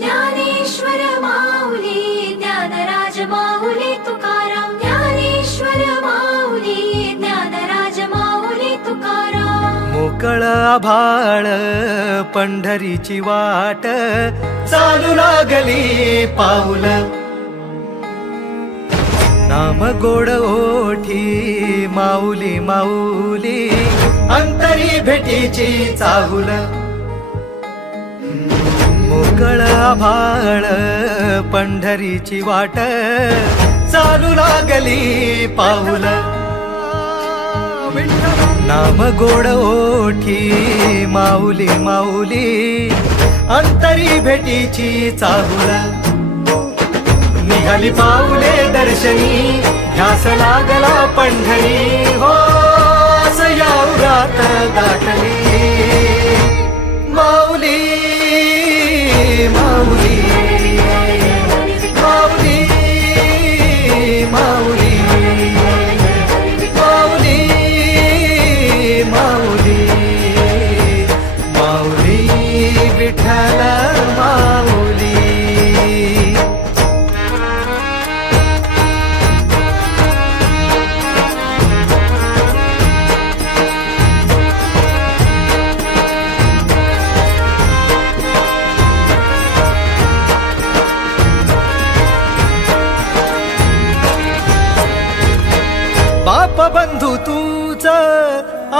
ज्ञानेश्वर माऊली ज्ञानराज माऊली तुकाराम ज्ञानेश्वर माऊली ज्ञानराज माऊली तुकाराम मोकळ आभाळ पंढरीची वाट चालू लागली पाऊल नाम गोड ओठी माऊली माऊली अंतरी भेटीची चाहुल मोकळ आभाळ पंढरीची वाट चालू लागली पाऊल नाम गोड ओठी माऊली माऊली अंतरी भेटीची चाहुल निघाली पाऊले दर्शनी ध्यास लागला पंढरी हो सयाउरात दाटली माऊली माऊली माऊली माऊली माऊली माऊली माऊली विठ्ठल माऊली बाप बंधू तूच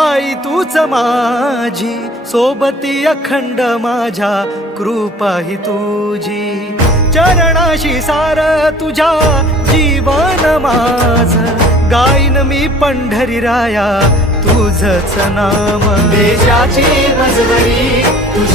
आई तूच माझी सोबती अखंड माझ्या कृपा ही तुझी चरणाशी सार तुझ्या जीवन माझ गाईन मी पंढरी राया तुझच नाम देशाची मजबरी तुझ